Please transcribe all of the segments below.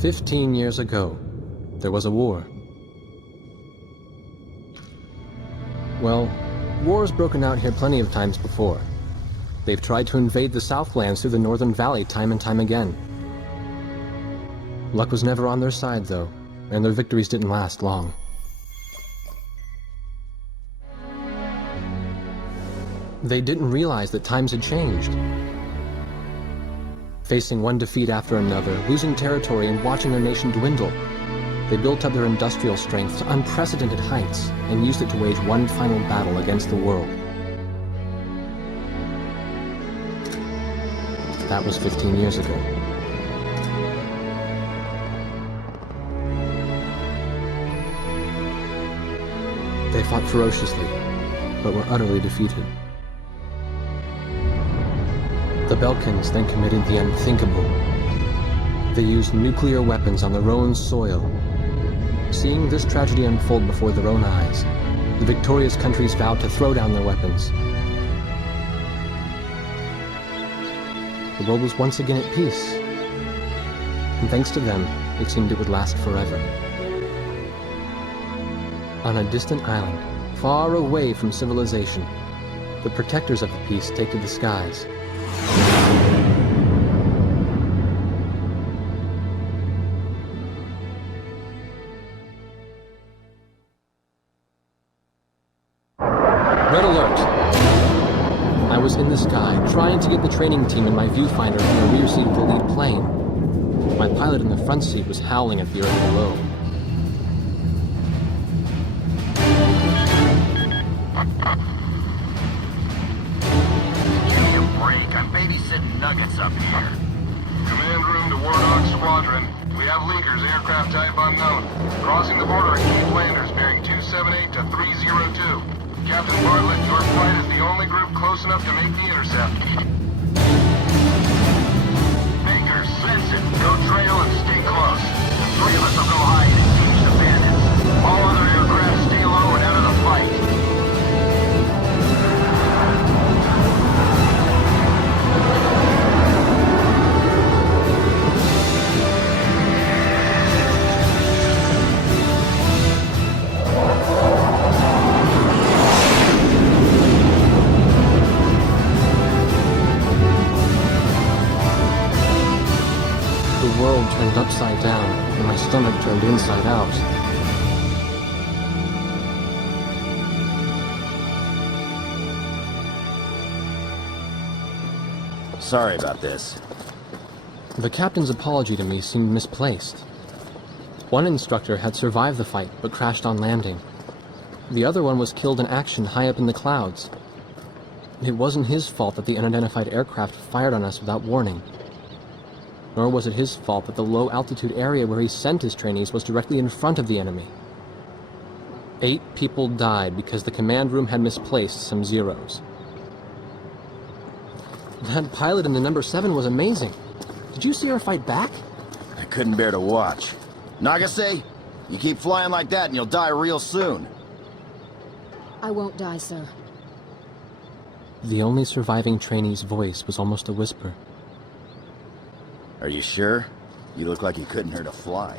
15 years ago, there was a war. Well, war's broken out here plenty of times before. They've tried to invade the Southlands through the Northern Valley time and time again. Luck was never on their side, though, and their victories didn't last long. They didn't realize that times had changed. Facing one defeat after another, losing territory and watching their nation dwindle, they built up their industrial strength to unprecedented heights and used it to wage one final battle against the world. That was 15 years ago. They fought ferociously, but were utterly defeated. The Belkans then committed the unthinkable. They used nuclear weapons on their own soil. Seeing this tragedy unfold before their own eyes, the victorious countries vowed to throw down their weapons. The world was once again at peace, and thanks to them, it seemed it would last forever. On a distant island, far away from civilization, the protectors of the peace take to the skies. Red alert! I was in the sky, trying to get the training team in my viewfinder from the rear seat of the lead plane. My pilot in the front seat was howling at the earth below. Give me a break. I'm babysitting nuggets up here. Command room to Wardog Squadron. We have leakers, aircraft type unknown. Crossing the border at Cape Landers, bearing 278 to 302. Captain Bartlett, your flight is the only group close enough to make the intercept. Baker, sense it. Go trail and stay close. The three of us will go hide and engage the bandits. All other aircraft stay low and out of the fight. The world turned upside down, and my stomach turned inside out. Sorry about this. The captain's apology to me seemed misplaced. One instructor had survived the fight, but crashed on landing. The other one was killed in action high up in the clouds. It wasn't his fault that the unidentified aircraft fired on us without warning. Nor was it his fault that the low-altitude area where he sent his trainees was directly in front of the enemy. 8 people died because the command room had misplaced some zeros. That pilot in the number 7 was amazing. Did you see her fight back? I couldn't bear to watch. Nagase, you keep flying like that and you'll die real soon. I won't die, sir. The only surviving trainee's voice was almost a whisper. Are you sure? You look like you couldn't hurt a fly.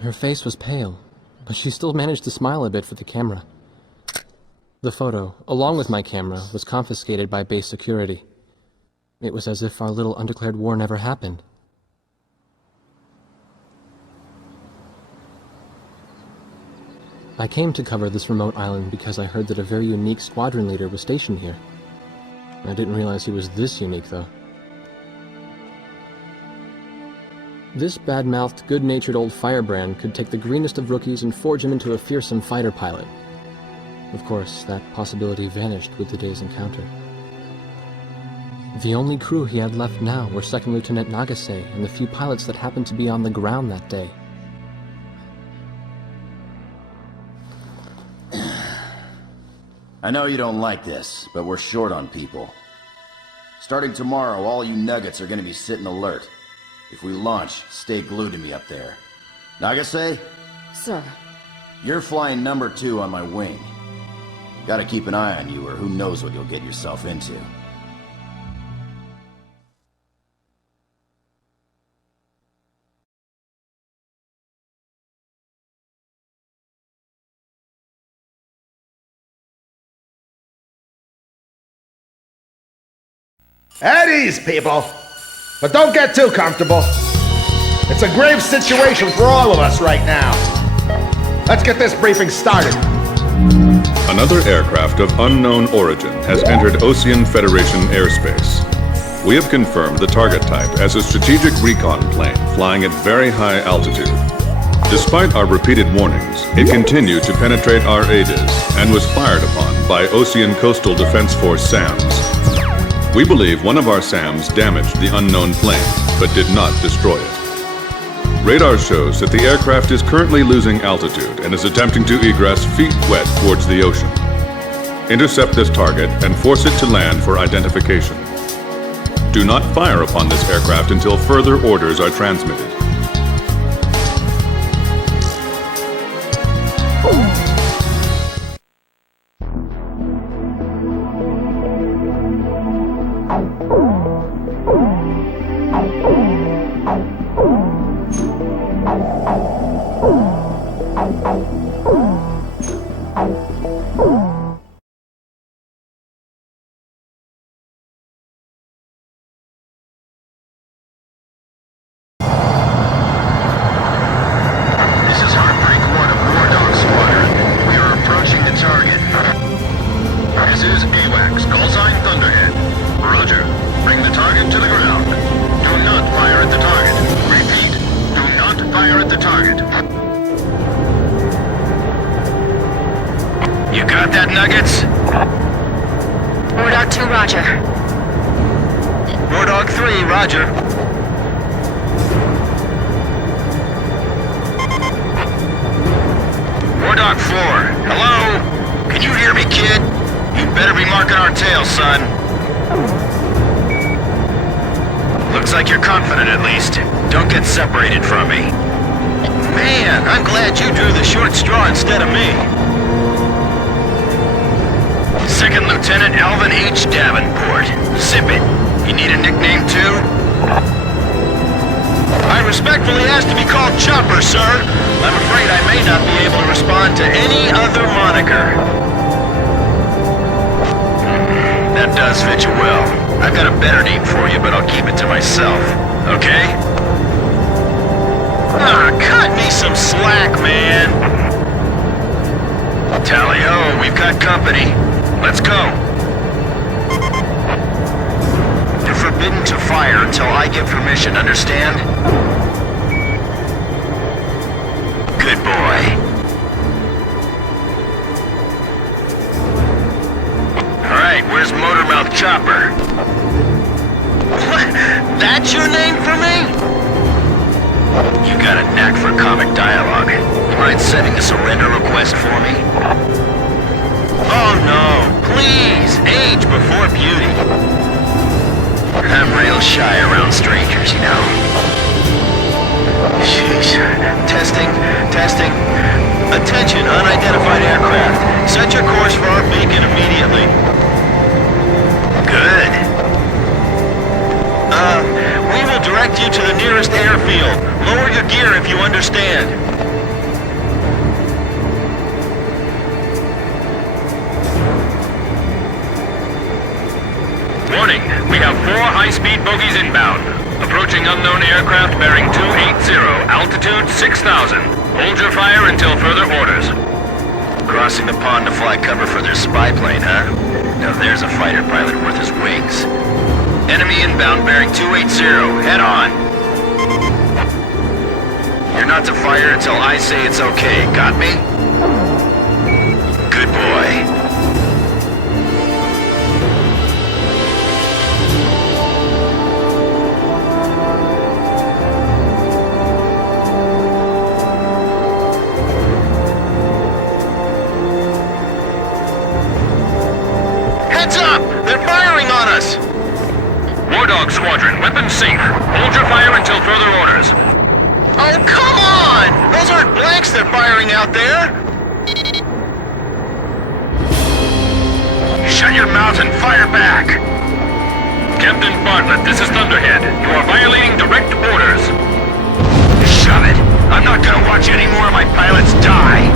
Her face was pale, but she still managed to smile a bit for the camera. The photo, along with my camera, was confiscated by base security. It was as if our little undeclared war never happened. I came to cover this remote island because I heard that a very unique squadron leader was stationed here. I didn't realize he was this unique, though. This bad-mouthed, good-natured old firebrand could take the greenest of rookies and forge him into a fearsome fighter pilot. Of course, that possibility vanished with the day's encounter. The only crew he had left now were Second Lieutenant Nagase and the few pilots that happened to be on the ground that day. I know you don't like this, but we're short on people. Starting tomorrow, all you nuggets are gonna be sitting alert. If we launch, stay glued to me up there. Nagase, Sir. you're flying number 2 on my wing. Gotta keep an eye on you, or who knows what you'll get yourself into. At ease, people. But don't get too comfortable. It's a grave situation for all of us right now. Let's get this briefing started. Another aircraft of unknown origin has entered Ocean Federation airspace. We have confirmed the target type as a strategic recon plane flying at very high altitude. Despite our repeated warnings, it continued to penetrate our Aves and was fired upon by Ocean Coastal Defense Force SAMs. We believe one of our SAMs damaged the unknown plane, but did not destroy it. Radar shows that the aircraft is currently losing altitude and is attempting to egress feet wet towards the ocean. Intercept this target and force it to land for identification. Do not fire upon this aircraft until further orders are transmitted. back! Captain Bartlett, this is Thunderhead. You are violating direct orders. Shove it! I'm not gonna watch any more of my pilots die!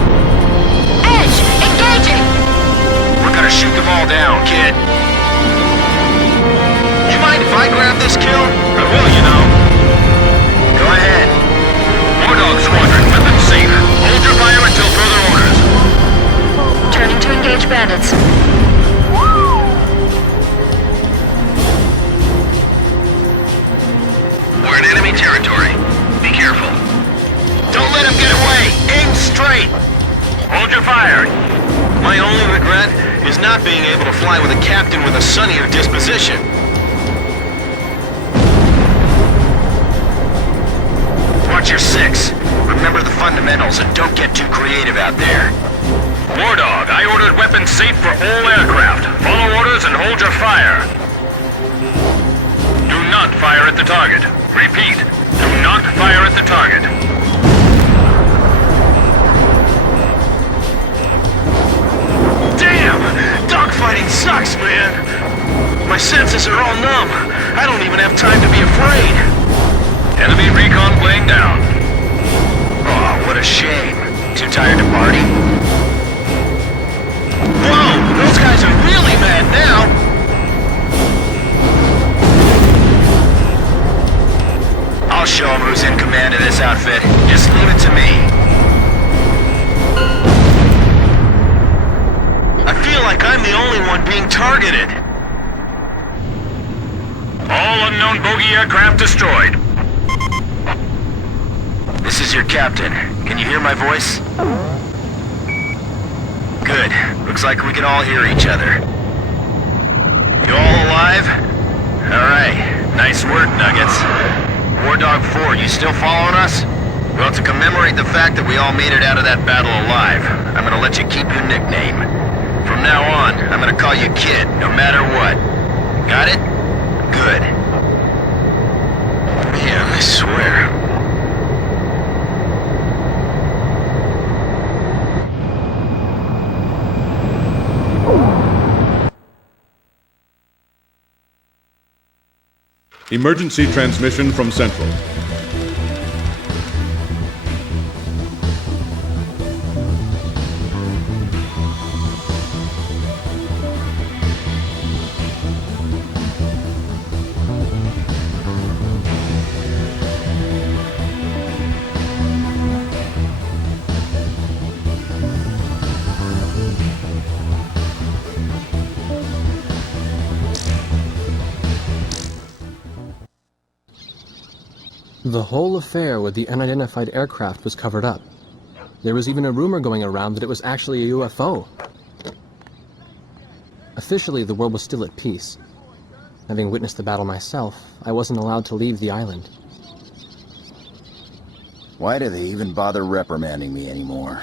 Edge! Engaging! We're gonna shoot them all down, kid. You mind if I grab this kill? I will, you know. Go ahead. War Dog Squadron, weapons safe. Hold your fire until further orders. Turning to engage bandits. We're in enemy territory. Be careful. Don't let him get away! Aim straight! Hold your fire! My only regret is not being able to fly with a captain with a sunnier disposition. Watch your six. Remember the fundamentals and don't get too creative out there. War Dog, I ordered weapons safe for all aircraft. Follow orders and hold your fire. Do not fire at the target. Repeat, do not fire at the target. Damn! Dogfighting sucks, man! My senses are all numb. I don't even have time to be afraid. Enemy recon plane down. Oh, what a shame. Too tired to party? Whoa! Those guys are really mad now! I'll show them who's in command of this outfit. Just leave it to me. I feel like I'm the only one being targeted. All unknown bogey aircraft destroyed. This is your captain. Can you hear my voice? Good. Looks like we can all hear each other. You all alive? Alright. Nice work, Nuggets. War Dog 4, you still following us? Well, to commemorate the fact that we all made it out of that battle alive, I'm gonna let you keep your nickname. From now on, I'm gonna call you Kid, no matter what. Got it? Good. Man, I swear. Emergency transmission from Central. The whole affair with the unidentified aircraft was covered up. There was even a rumor going around that it was actually a UFO. Officially, the world was still at peace. Having witnessed the battle myself, I wasn't allowed to leave the island. Why do they even bother reprimanding me anymore?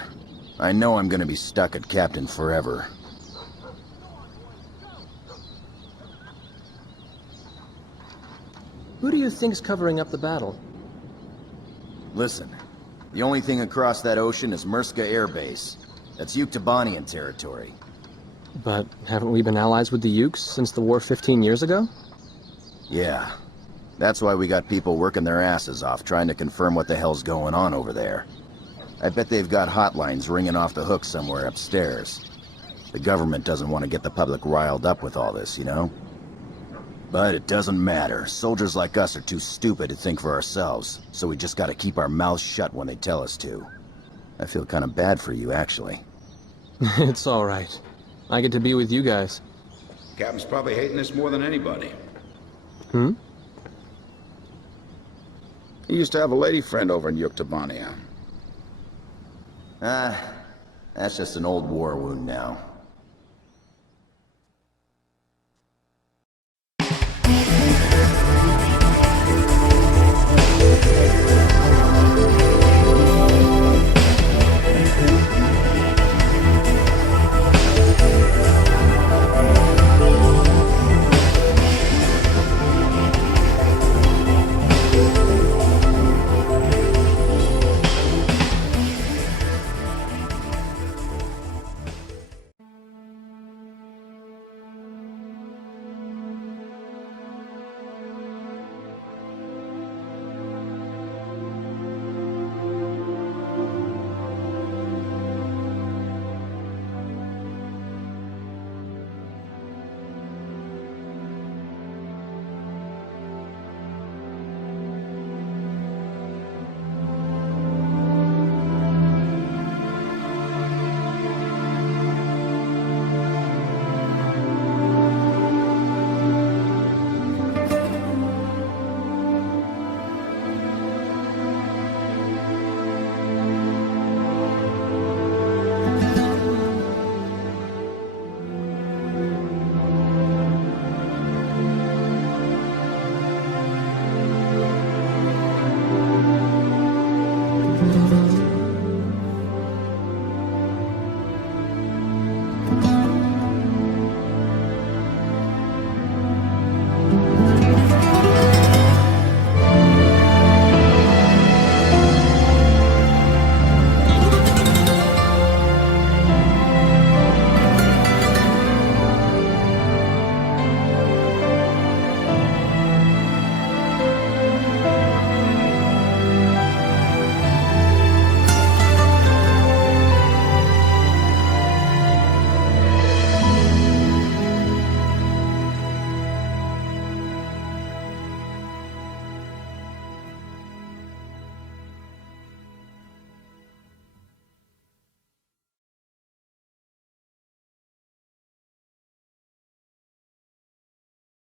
I know I'm gonna be stuck at Captain forever. Who do you think's covering up the battle? Listen, the only thing across that ocean is Murska Air Base. That's Yuktobanian territory. But haven't we been allies with the Ukes since the war 15 years ago? Yeah. That's why we got people working their asses off trying to confirm what the hell's going on over there. I bet they've got hotlines ringing off the hook somewhere upstairs. The government doesn't want to get the public riled up with all this, you know? But it doesn't matter. Soldiers like us are too stupid to think for ourselves, so we just gotta keep our mouths shut when they tell us to. I feel kind of bad for you, actually. It's all right. I get to be with you guys. Captain's probably hating this more than anybody. Hmm? He used to have a lady friend over in Yuktobania. That's just an old war wound now.